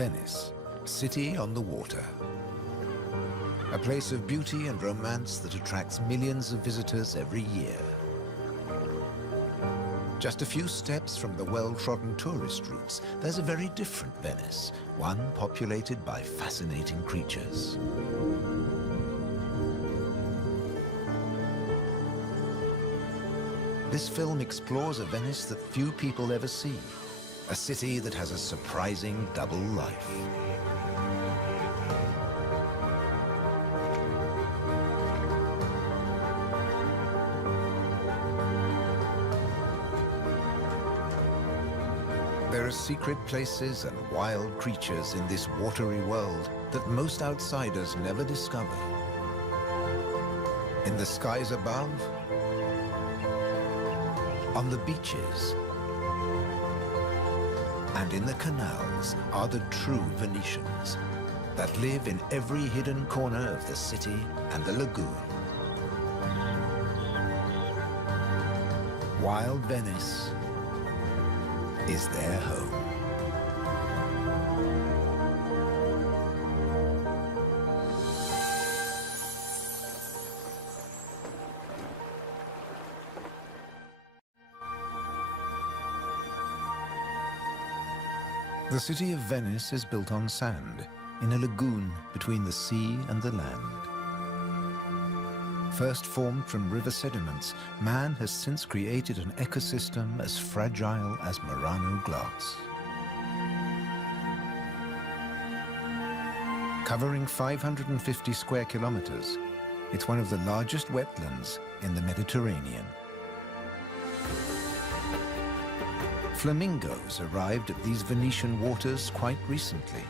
Venice, city on the water. A place of beauty and romance that attracts millions of visitors every year. Just a few steps from the well-trodden tourist routes, there's a very different Venice, one populated by fascinating creatures. This film explores a Venice that few people ever see, a city that has a surprising double life. There are secret places and wild creatures in this watery world that most outsiders never discover. In the skies above, on the beaches, and in the canals are the true Venetians that live in every hidden corner of the city and the lagoon. Wild Venice is their home. The city of Venice is built on sand, in a lagoon between the sea and the land. First formed from river sediments, man has since created an ecosystem as fragile as Murano glass. Covering 550 square kilometers, it's one of the largest wetlands in the Mediterranean. Flamingos arrived at these Venetian waters quite recently.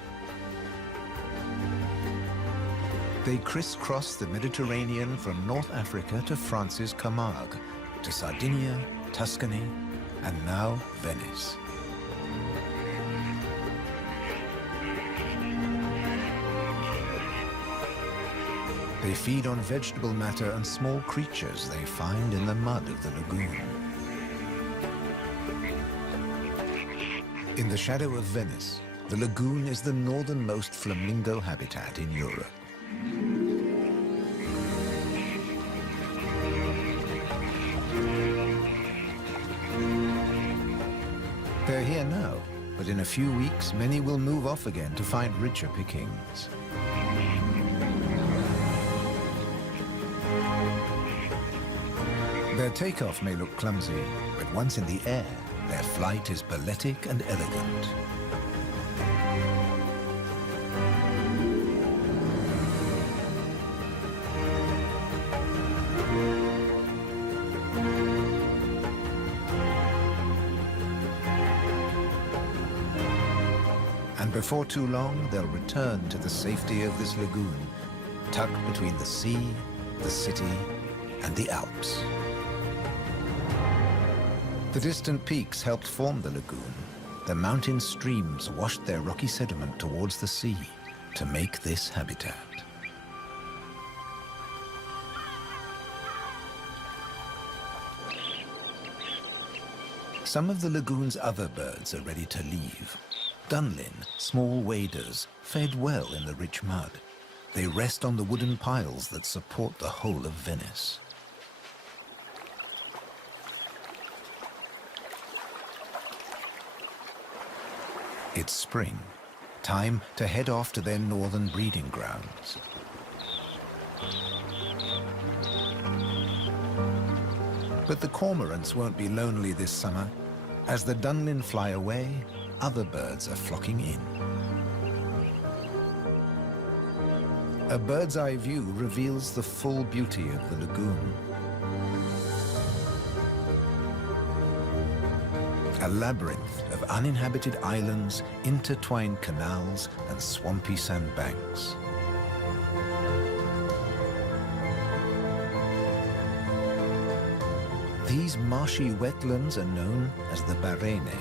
They crisscross the Mediterranean from North Africa to France's Camargue, to Sardinia, Tuscany, and now Venice. They feed on vegetable matter and small creatures they find in the mud of the lagoon. In the shadow of Venice, the lagoon is the northernmost flamingo habitat in Europe. They're here now, but in a few weeks, many will move off again to find richer pickings. Their takeoff may look clumsy, but once in the air, their flight is balletic and elegant. And before too long, they'll return to the safety of this lagoon, tucked between the sea, the city, and the Alps. The distant peaks helped form the lagoon. The mountain streams washed their rocky sediment towards the sea to make this habitat. Some of the lagoon's other birds are ready to leave. Dunlin, small waders, fed well in the rich mud. They rest on the wooden piles that support the whole of Venice. It's spring, time to head off to their northern breeding grounds. But the cormorants won't be lonely this summer. As the Dunlin fly away, other birds are flocking in. A bird's eye view reveals the full beauty of the lagoon. A labyrinth of uninhabited islands, intertwined canals, and swampy sandbanks. These marshy wetlands are known as the Barene.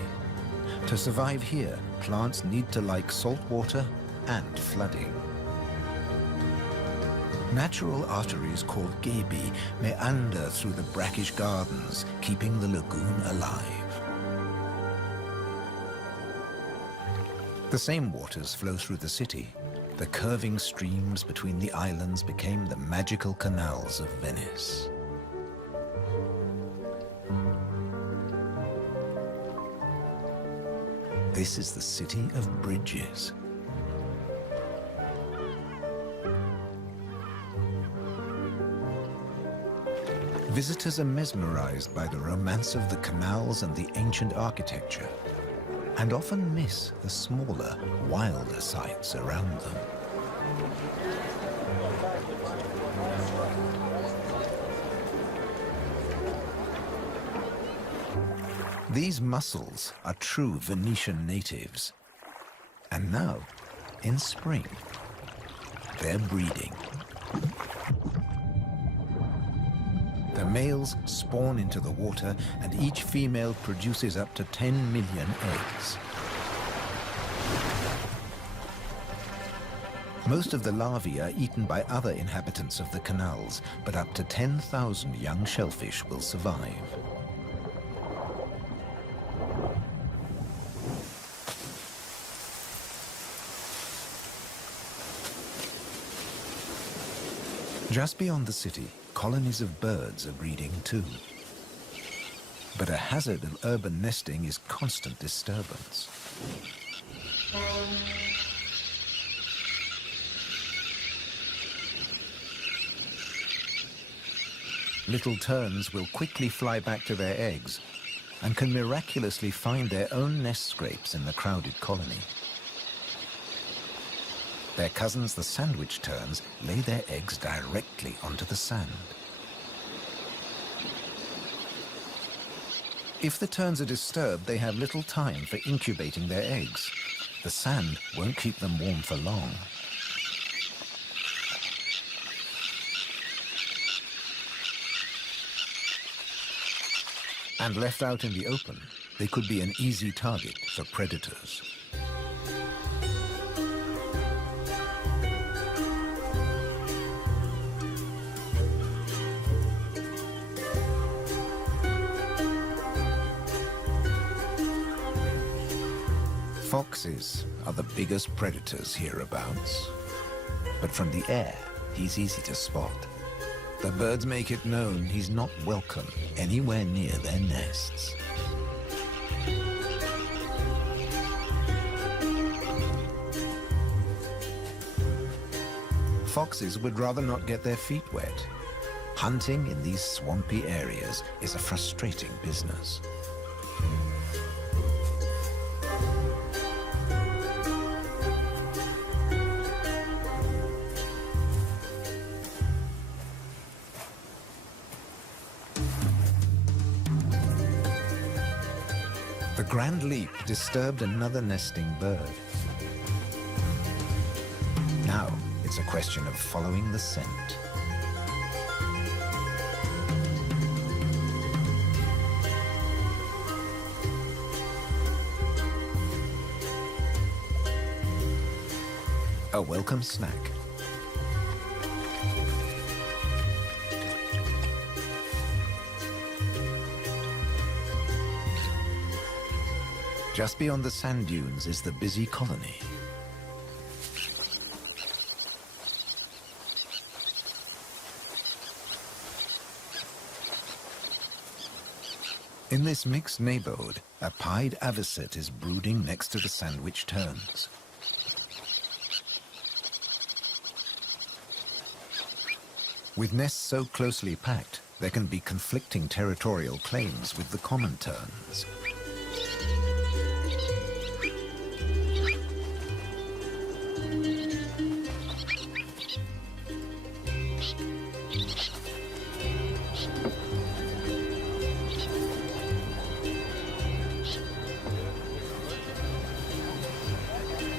To survive here, plants need to like salt water and flooding. Natural arteries called gabi meander through the brackish gardens, keeping the lagoon alive. The same waters flow through the city. The curving streams between the islands became the magical canals of Venice. This is the city of bridges. Visitors are mesmerized by the romance of the canals and the ancient architecture, and often miss the smaller, wilder sights around them. These mussels are true Venetian natives. And now, in spring, they're breeding. The males spawn into the water, and each female produces up to 10 million eggs. Most of the larvae are eaten by other inhabitants of the canals, but up to 10,000 young shellfish will survive. Just beyond the city, colonies of birds are breeding too. But a hazard of urban nesting is constant disturbance. Little terns will quickly fly back to their eggs and can miraculously find their own nest scrapes in the crowded colony. Their cousins, the sandwich terns, lay their eggs directly onto the sand. If the terns are disturbed, they have little time for incubating their eggs. The sand won't keep them warm for long. And left out in the open, they could be an easy target for predators. Foxes are the biggest predators hereabouts. But from the air, he's easy to spot. The birds make it known he's not welcome anywhere near their nests. Foxes would rather not get their feet wet. Hunting in these swampy areas is a frustrating business. The grand leap disturbed another nesting bird. Now it's a question of following the scent. A welcome snack. Just beyond the sand dunes is the busy colony. In this mixed neighborhood, a pied avocet is brooding next to the sandwich terns. With nests so closely packed, there can be conflicting territorial claims with the common terns.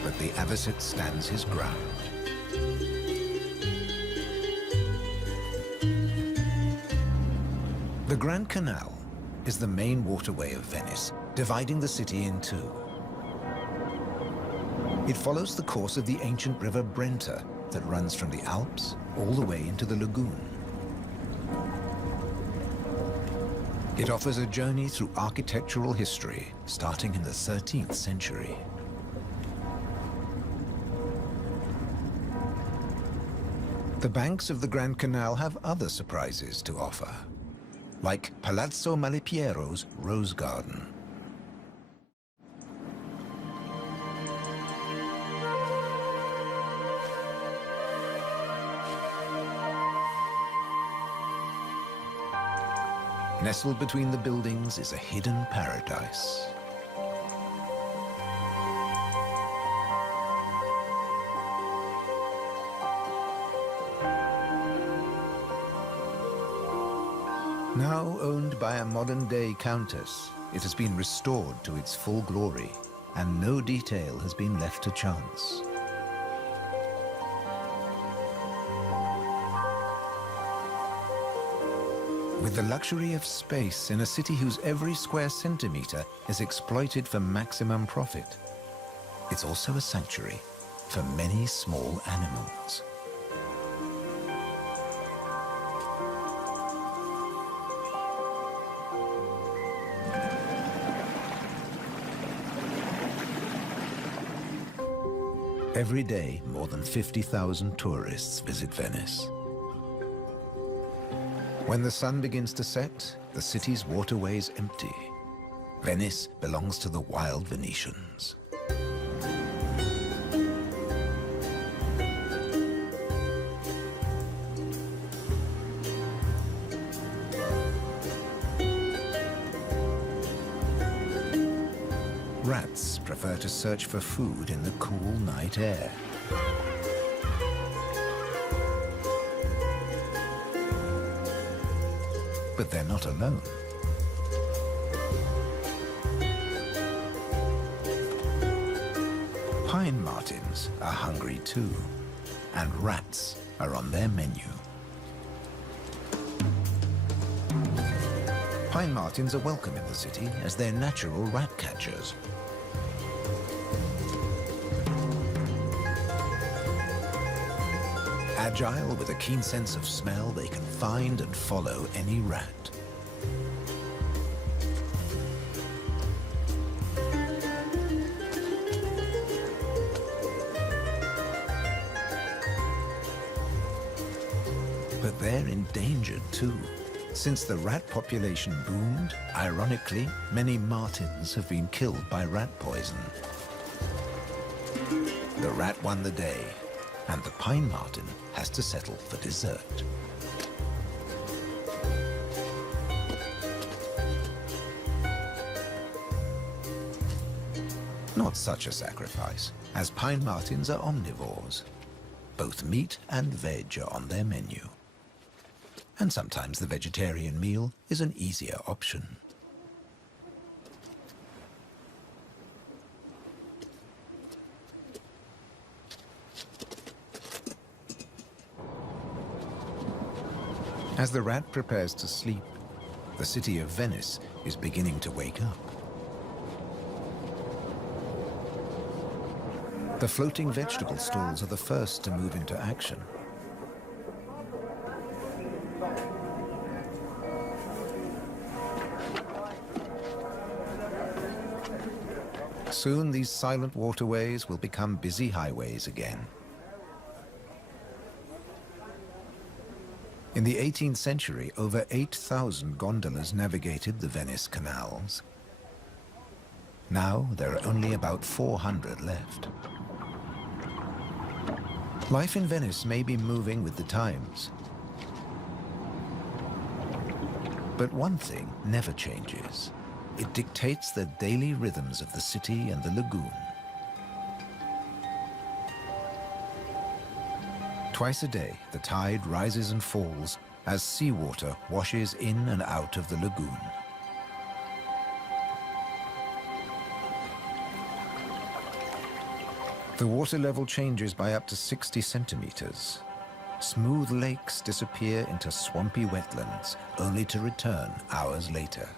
But the avocet stands his ground. The Grand Canal is the main waterway of Venice, dividing the city in two. It follows the course of the ancient river Brenta that runs from the Alps all the way into the lagoon. It offers a journey through architectural history starting in the 13th century. The banks of the Grand Canal have other surprises to offer, like Palazzo Malipiero's Rose Garden. Nestled between the buildings is a hidden paradise. Now owned by a modern-day countess, it has been restored to its full glory, and no detail has been left to chance. With the luxury of space in a city whose every square centimeter is exploited for maximum profit, it's also a sanctuary for many small animals. Every day, more than 50,000 tourists visit Venice. When the sun begins to set, the city's waterways empty. Venice belongs to the wild Venetians. Rats prefer to search for food in the cool night air. But they're not alone. Pine martins are hungry too, and rats are on their menu. Pine martins are welcome in the city as they're natural rat catchers. Agile, with a keen sense of smell, they can find and follow any rat. But they're endangered too. Since the rat population boomed, ironically, many martins have been killed by rat poison. The rat won the day, and the pine marten has to settle for dessert. Not such a sacrifice, as pine martens are omnivores. Both meat and veg are on their menu. And sometimes the vegetarian meal is an easier option. As the rat prepares to sleep, the city of Venice is beginning to wake up. The floating vegetable stalls are the first to move into action. Soon these silent waterways will become busy highways again. In the 18th century, over 8,000 gondolas navigated the Venice canals. Now, there are only about 400 left. Life in Venice may be moving with the times. But one thing never changes. It dictates the daily rhythms of the city and the lagoon. Twice a day, the tide rises and falls as seawater washes in and out of the lagoon. The water level changes by up to 60 centimeters. Smooth lakes disappear into swampy wetlands, only to return hours later.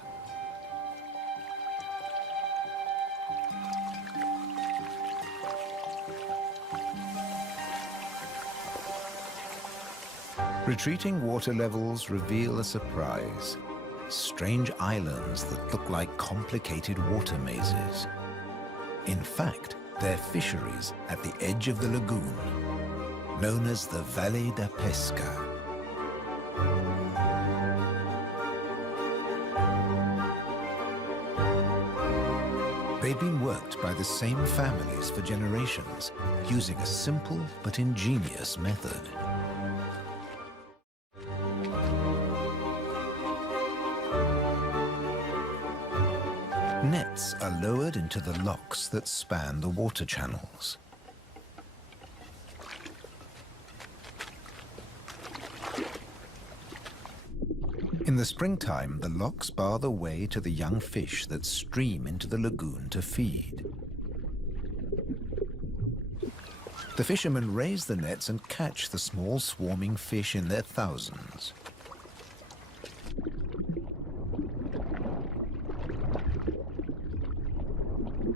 Retreating water levels reveal a surprise. Strange islands that look like complicated water mazes. In fact, they're fisheries at the edge of the lagoon. known as the Valle da Pesca. They've been worked by the same families for generations, using a simple but ingenious method. Nets are lowered into the locks that span the water channels. In the springtime, the locks bar the way to the young fish that stream into the lagoon to feed. The fishermen raise the nets and catch the small swarming fish in their thousands.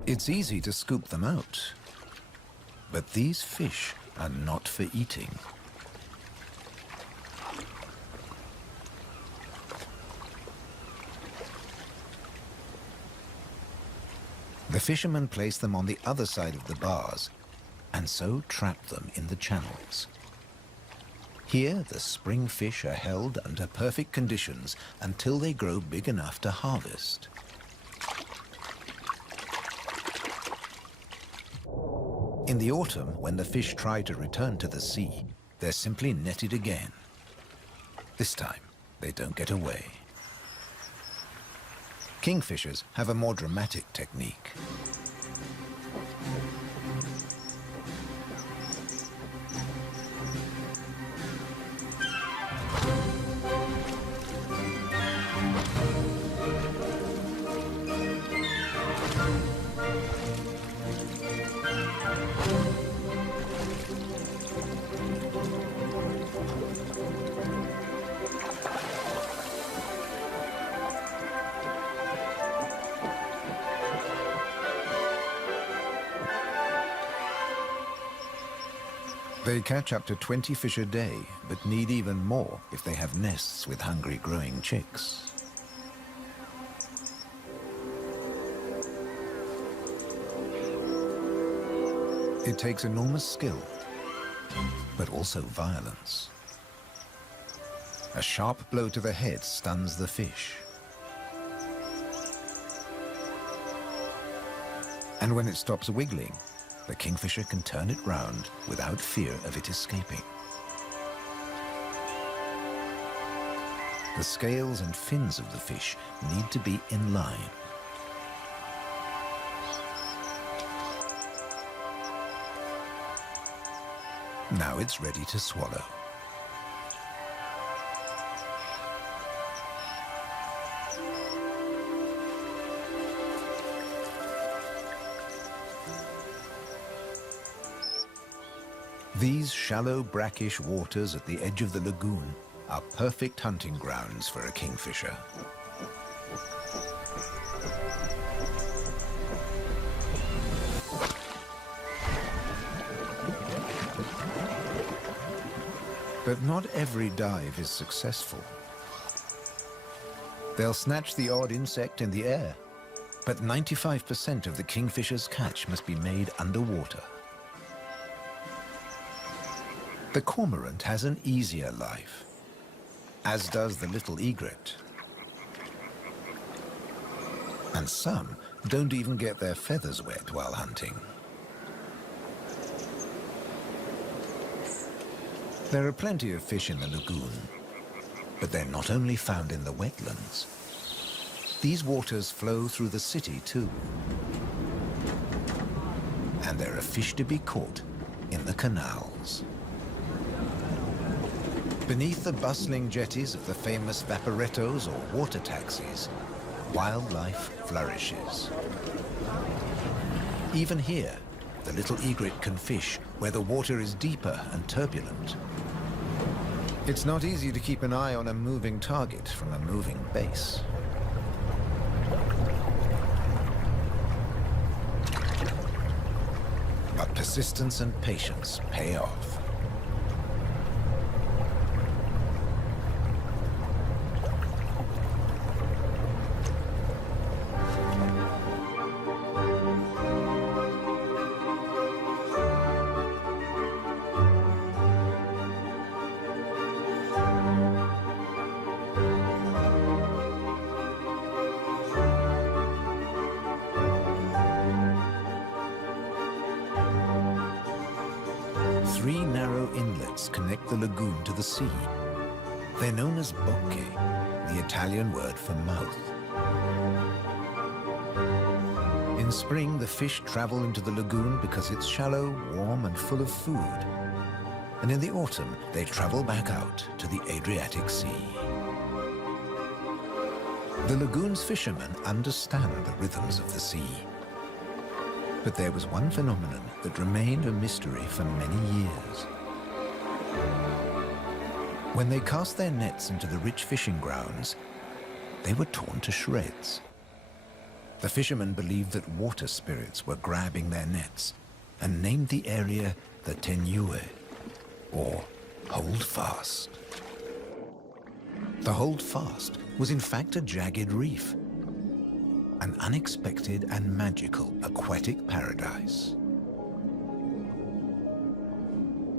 It's easy to scoop them out, but these fish are not for eating. The fishermen place them on the other side of the bars and so trap them in the channels. Here, the spring fish are held under perfect conditions until they grow big enough to harvest. In the autumn, when the fish try to return to the sea, they're simply netted again. This time, they don't get away. Kingfishers have a more dramatic technique. They catch up to 20 fish a day, but need even more if they have nests with hungry growing chicks. It takes enormous skill, but also violence. A sharp blow to the head stuns the fish. And when it stops wiggling, the kingfisher can turn it round without fear of it escaping. The scales and fins of the fish need to be in line. Now it's ready to swallow. These shallow, brackish waters at the edge of the lagoon are perfect hunting grounds for a kingfisher. But not every dive is successful. They'll snatch the odd insect in the air, but 95% of the kingfisher's catch must be made underwater. The cormorant has an easier life, as does the little egret. And some don't even get their feathers wet while hunting. There are plenty of fish in the lagoon, but they're not only found in the wetlands. These waters flow through the city too. And there are fish to be caught in the canals. Beneath the bustling jetties of the famous vaporettos or water taxis, wildlife flourishes. Even here, the little egret can fish where the water is deeper and turbulent. It's not easy to keep an eye on a moving target from a moving base. But persistence and patience pay off. 3 narrow inlets connect the lagoon to the sea. They're known as bocche, the Italian word for mouth. In spring, the fish travel into the lagoon because it's shallow, warm, and full of food. And in the autumn, they travel back out to the Adriatic Sea. The lagoon's fishermen understand the rhythms of the sea. But there was one phenomenon that remained a mystery for many years. When they cast their nets into the rich fishing grounds, they were torn to shreds. The fishermen believed that water spirits were grabbing their nets and named the area the Tenue, or Hold Fast. The Hold Fast was in fact a jagged reef, an unexpected and magical aquatic paradise.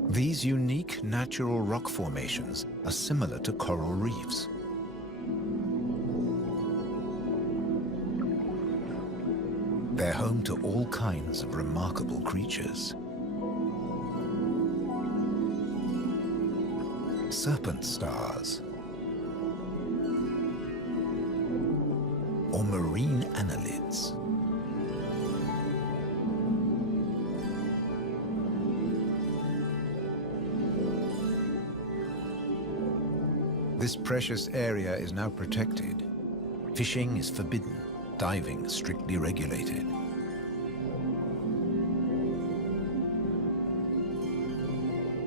These unique natural rock formations are similar to coral reefs. They're home to all kinds of remarkable creatures. Serpent stars, or marine annelids. This precious area is now protected. Fishing is forbidden, diving strictly regulated.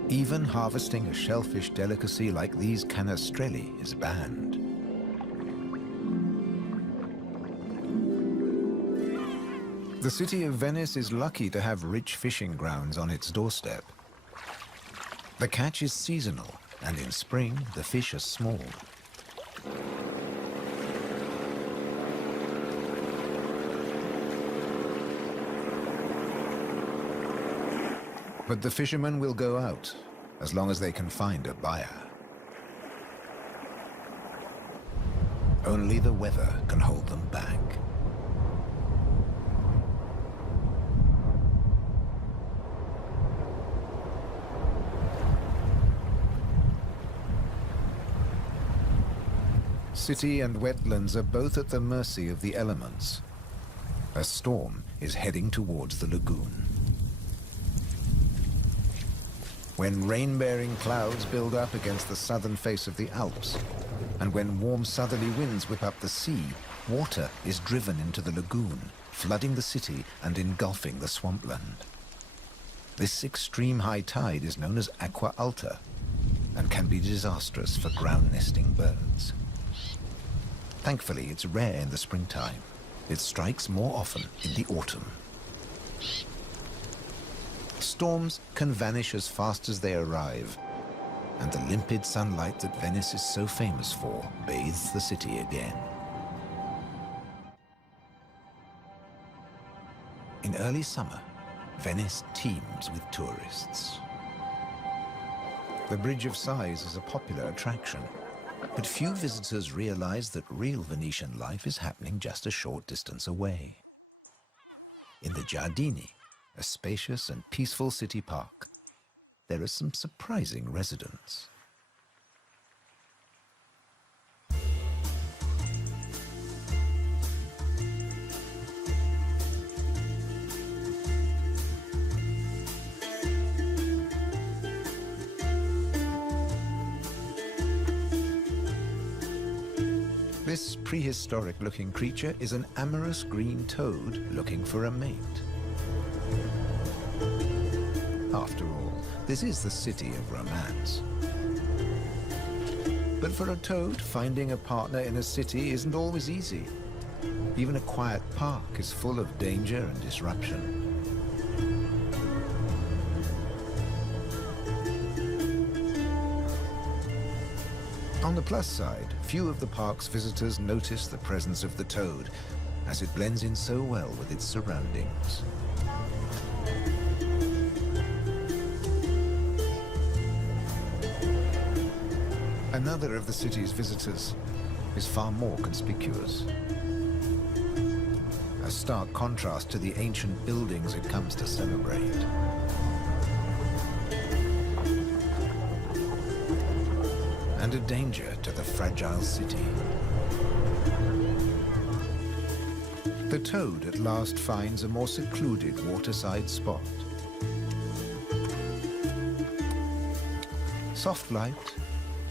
Even harvesting a shellfish delicacy like these canestrelli is banned. The city of Venice is lucky to have rich fishing grounds on its doorstep. The catch is seasonal, and in spring, the fish are small. But the fishermen will go out, as long as they can find a buyer. Only the weather can hold them back. City and wetlands are both at the mercy of the elements. A storm is heading towards the lagoon. When rain-bearing clouds build up against the southern face of the Alps, and when warm southerly winds whip up the sea, water is driven into the lagoon, flooding the city and engulfing the swampland. This extreme high tide is known as aqua alta and can be disastrous for ground-nesting birds. Thankfully, it's rare in the springtime. It strikes more often in the autumn. Storms can vanish as fast as they arrive, and the limpid sunlight that Venice is so famous for bathes the city again. In early summer, Venice teems with tourists. The Bridge of Sighs is a popular attraction, but few visitors realize that real Venetian life is happening just a short distance away. In the Giardini, a spacious and peaceful city park, there are some surprising residents. This prehistoric-looking creature is an amorous green toad looking for a mate. After all, this is the city of romance. But for a toad, finding a partner in a city isn't always easy. Even a quiet park is full of danger and disruption. On the plus side, few of the park's visitors notice the presence of the toad, as it blends in so well with its surroundings. Another of the city's visitors is far more conspicuous. A stark contrast to the ancient buildings it comes to celebrate. and a danger to the fragile city. The toad at last finds a more secluded waterside spot. Soft light,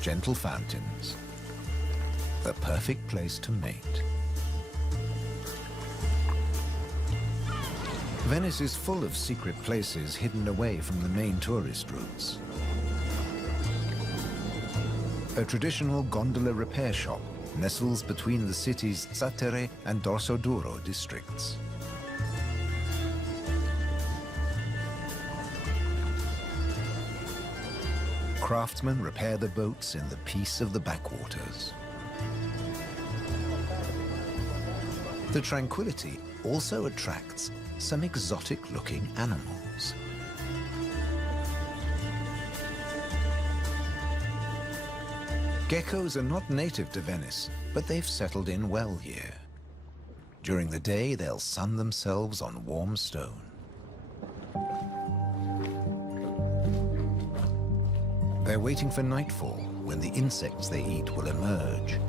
gentle fountains, the perfect place to mate. Venice is full of secret places hidden away from the main tourist routes. A traditional gondola repair shop nestles between the city's Zattere and Dorsoduro districts. Craftsmen repair the boats in the peace of the backwaters. The tranquility also attracts some exotic-looking animals. Geckos are not native to Venice, but they've settled in well here. During the day, they'll sun themselves on warm stone. They're waiting for nightfall, when the insects they eat will emerge.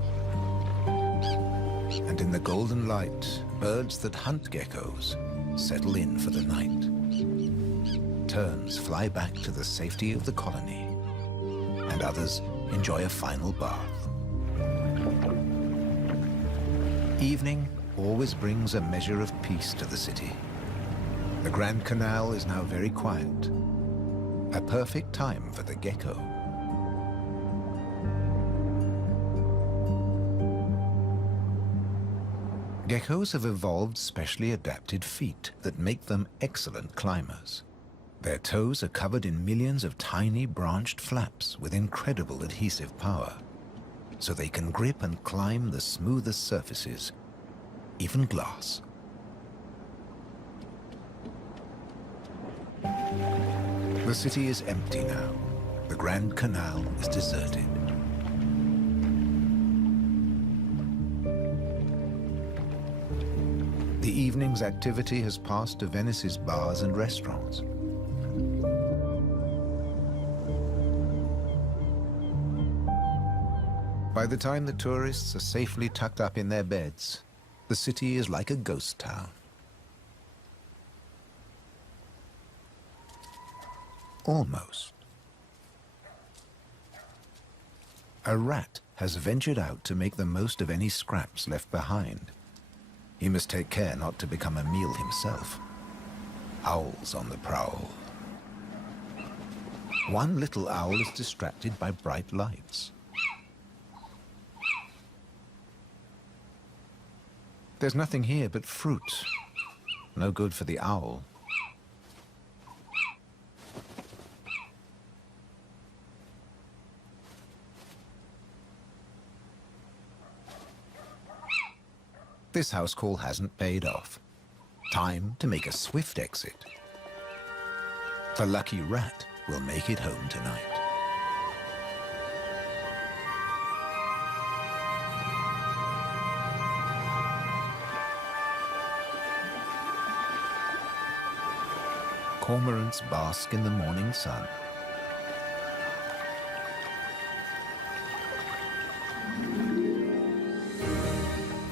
And in the golden light, birds that hunt geckos settle in for the night. Terns fly back to the safety of the colony, and others enjoy a final bath. Evening always brings a measure of peace to the city. The Grand Canal is now very quiet, a perfect time for the gecko. Geckos have evolved specially adapted feet that make them excellent climbers. Their toes are covered in millions of tiny branched flaps with incredible adhesive power, so they can grip and climb the smoothest surfaces, even glass. The city is empty now. The Grand Canal is deserted. The evening's activity has passed to Venice's bars and restaurants. By the time the tourists are safely tucked up in their beds, the city is like a ghost town. Almost. A rat has ventured out to make the most of any scraps left behind. He must take care not to become a meal himself. Owls on the prowl. One little owl is distracted by bright lights. There's nothing here but fruit. No good for the owl. This house call hasn't paid off. Time to make a swift exit. The lucky rat will make it home tonight. Cormorants bask in the morning sun.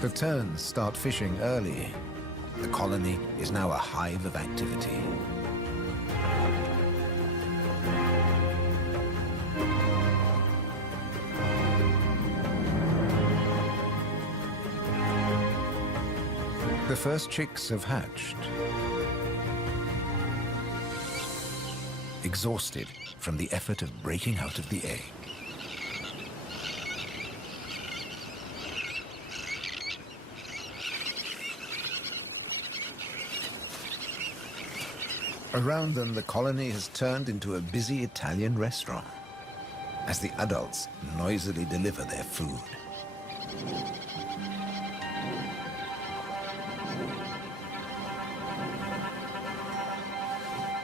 The terns start fishing early. The colony is now a hive of activity. The first chicks have hatched. Exhausted from the effort of breaking out of the egg. Around them, the colony has turned into a busy Italian restaurant as the adults noisily deliver their food.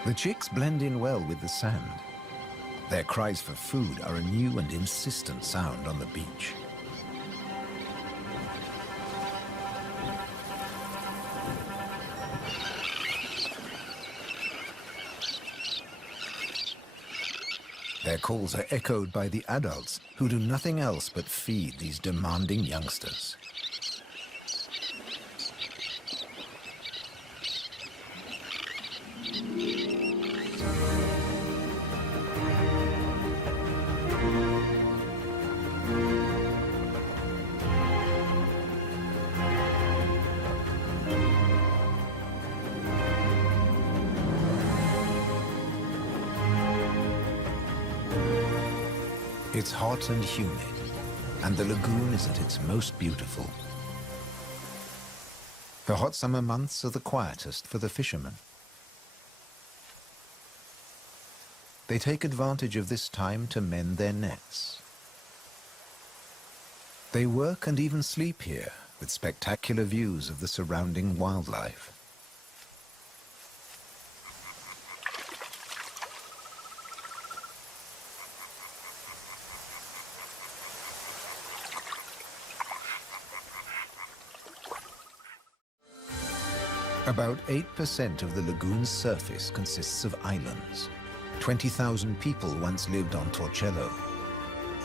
The chicks blend in well with the sand. Their cries for food are a new and insistent sound on the beach. Their calls are echoed by the adults, who do nothing else but feed these demanding youngsters. It's hot and humid, and the lagoon is at its most beautiful. The hot summer months are the quietest for the fishermen. They take advantage of this time to mend their nets. They work and even sleep here, with spectacular views of the surrounding wildlife. About 8% of the lagoon's surface consists of islands. 20,000 people once lived on Torcello.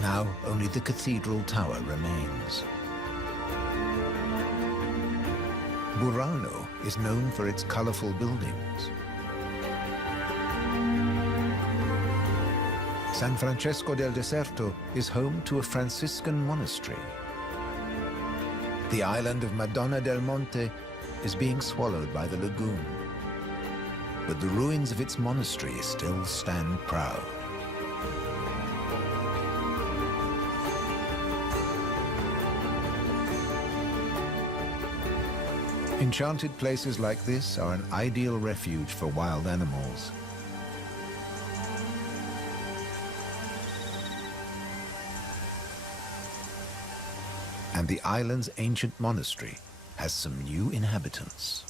Now only the cathedral tower remains. Burano is known for its colorful buildings. San Francesco del Deserto is home to a Franciscan monastery. The island of Madonna del Monte is being swallowed by the lagoon, but the ruins of its monastery still stand proud. Enchanted places like this are an ideal refuge for wild animals. And the island's ancient monastery has some new inhabitants.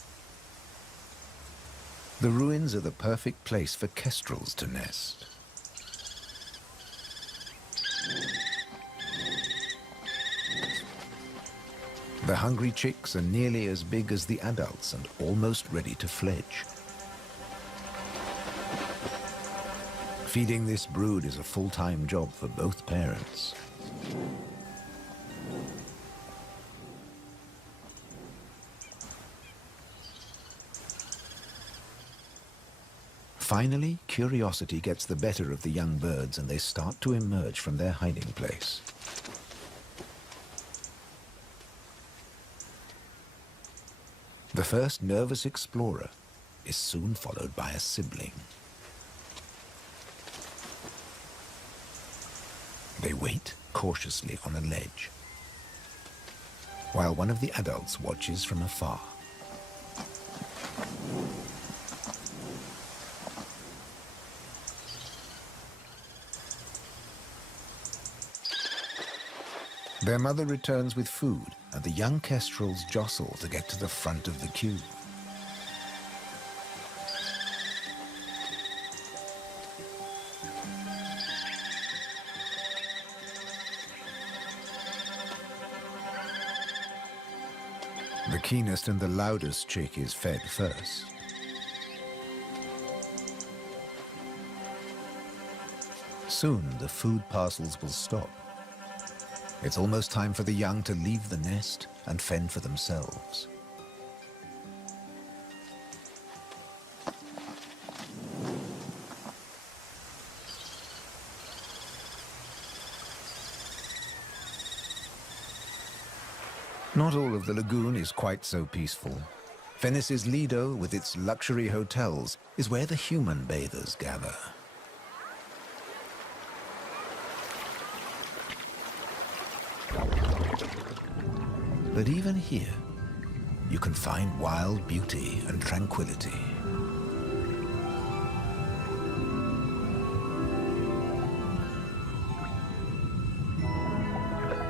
The ruins are the perfect place for kestrels to nest. The hungry chicks are nearly as big as the adults and almost ready to fledge. Feeding this brood is a full-time job for both parents. Finally, curiosity gets the better of the young birds and they start to emerge from their hiding place. The first nervous explorer is soon followed by a sibling. They wait cautiously on a ledge, while one of the adults watches from afar. Their mother returns with food, and the young kestrels jostle to get to the front of the queue. The keenest and the loudest chick is fed first. Soon the food parcels will stop. It's almost time for the young to leave the nest and fend for themselves. Not all of the lagoon is quite so peaceful. Venice's Lido, with its luxury hotels, is where the human bathers gather. But even here, you can find wild beauty and tranquility.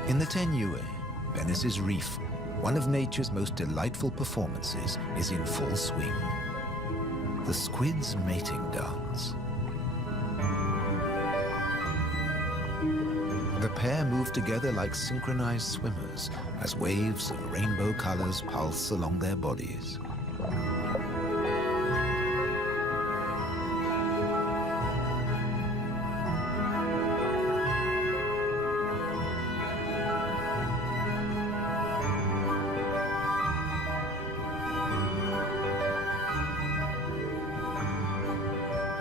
In the Tenue, Venice's reef, one of nature's most delightful performances is in full swing. The squid's mating dance. The pair move together like synchronized swimmers as waves of rainbow colors pulse along their bodies.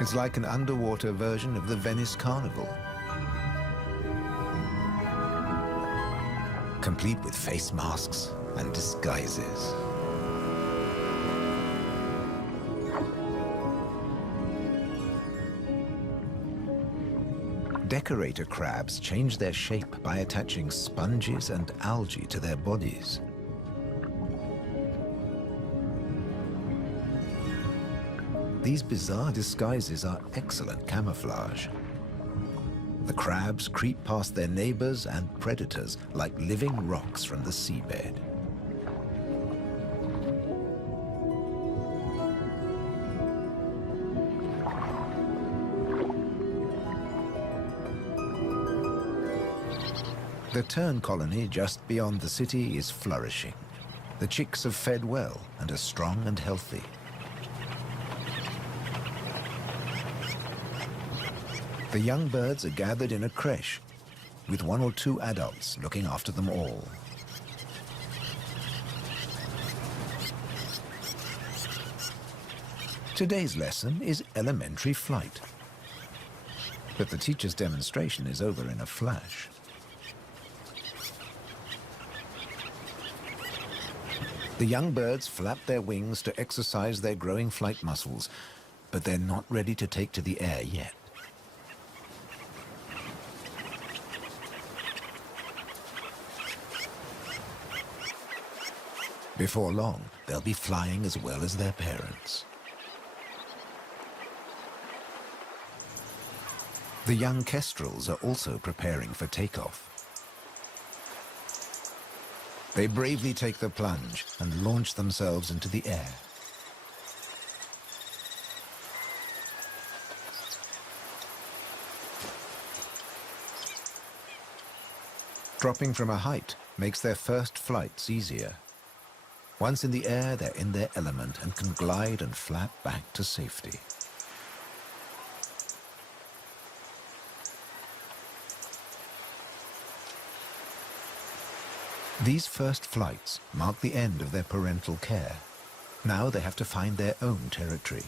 It's like an underwater version of the Venice Carnival, complete with face masks and disguises. Decorator crabs change their shape by attaching sponges and algae to their bodies. These bizarre disguises are excellent camouflage. The crabs creep past their neighbors and predators like living rocks from the seabed. The tern colony just beyond the city is flourishing. The chicks have fed well and are strong and healthy. The young birds are gathered in a creche, with 1 or 2 adults looking after them all. Today's lesson is elementary flight, but the teacher's demonstration is over in a flash. The young birds flap their wings to exercise their growing flight muscles, but they're not ready to take to the air yet. Before long, they'll be flying as well as their parents. The young kestrels are also preparing for takeoff. They bravely take the plunge and launch themselves into the air. Dropping from a height makes their first flights easier. Once in the air, they're in their element and can glide and flap back to safety. These first flights mark the end of their parental care. Now they have to find their own territory.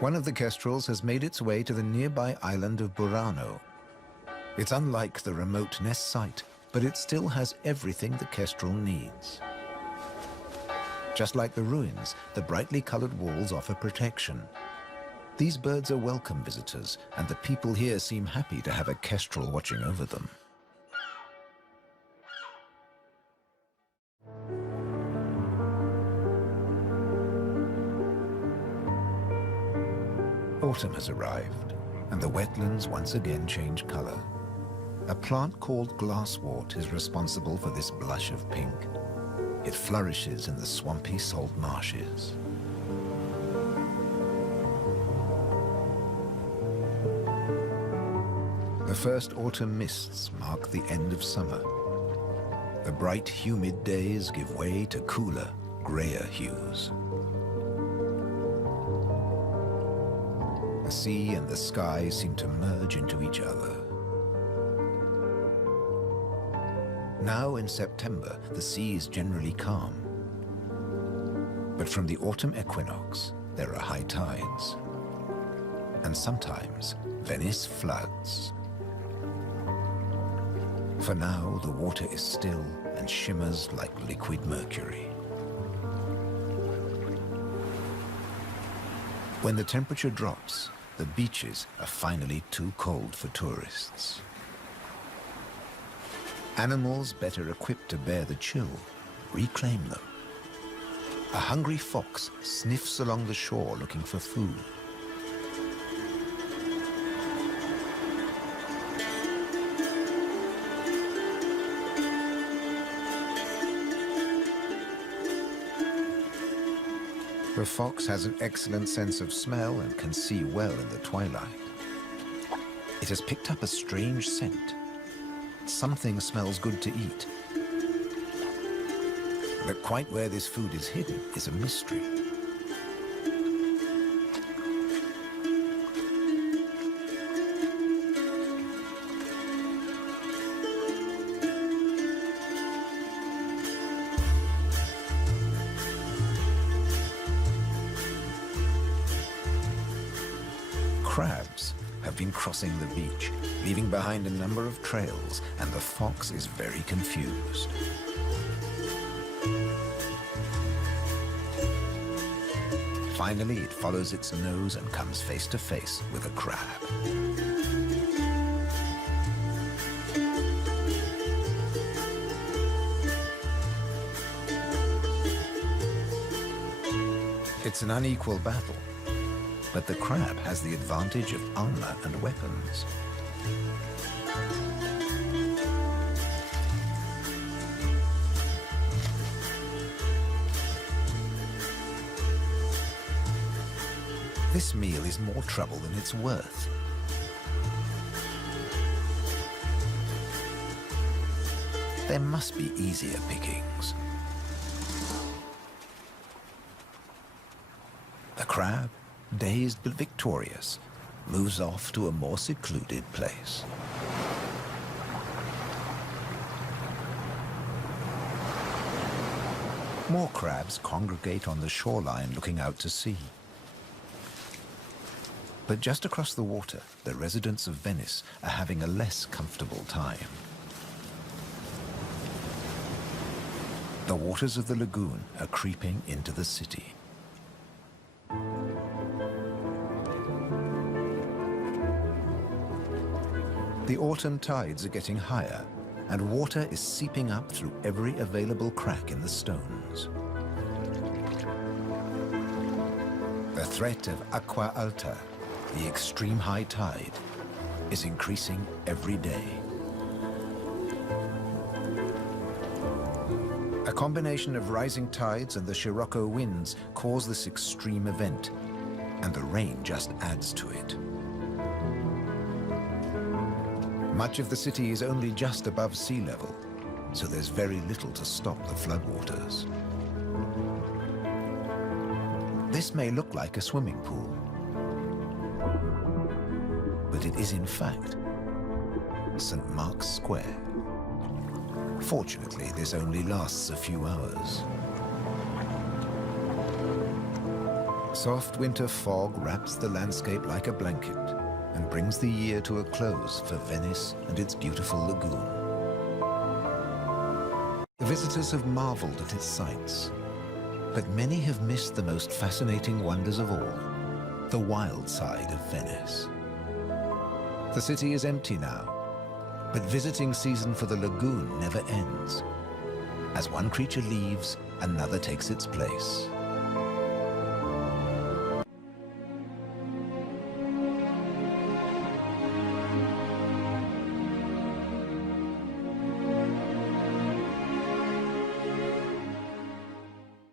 One of the kestrels has made its way to the nearby island of Burano. It's unlike the remote nest site, but it still has everything the kestrel needs. Just like the ruins, the brightly colored walls offer protection. These birds are welcome visitors, and the people here seem happy to have a kestrel watching over them. Autumn has arrived, and the wetlands once again change color. A plant called glasswort is responsible for this blush of pink. It flourishes in the swampy salt marshes. The first autumn mists mark the end of summer. The bright, humid days give way to cooler, grayer hues. The sea and the sky seem to merge into each other. Now in September, the sea is generally calm. But from the autumn equinox, there are high tides. And sometimes, Venice floods. For now, the water is still and shimmers like liquid mercury. When the temperature drops, the beaches are finally too cold for tourists. Animals better equipped to bear the chill reclaim them. A hungry fox sniffs along the shore looking for food. The fox has an excellent sense of smell and can see well in the twilight. It has picked up a strange scent. Something smells good to eat. But quite where this food is hidden is a mystery. Crabs have been crossing the beach, leaving behind a number of trails, and the fox is very confused. Finally, it follows its nose and comes face to face with a crab. It's an unequal battle, but the crab has the advantage of armor and weapons. This meal is more trouble than it's worth. There must be easier pickings. The crab, dazed but victorious, moves off to a more secluded place. More crabs congregate on the shoreline looking out to sea. But just across the water, the residents of Venice are having a less comfortable time. The waters of the lagoon are creeping into the city. The autumn tides are getting higher, and water is seeping up through every available crack in the stones. The threat of acqua alta, the extreme high tide, is increasing every day. A combination of rising tides and the Scirocco winds cause this extreme event, and the rain just adds to it. Much of the city is only just above sea level, so there's very little to stop the floodwaters. This may look like a swimming pool, but it is in fact St. Mark's Square. Fortunately, this only lasts a few hours. Soft winter fog wraps the landscape like a blanket and brings the year to a close for Venice and its beautiful lagoon. The visitors have marveled at its sights, but many have missed the most fascinating wonders of all, the wild side of Venice. The city is empty now, but visiting season for the lagoon never ends. As one creature leaves, another takes its place.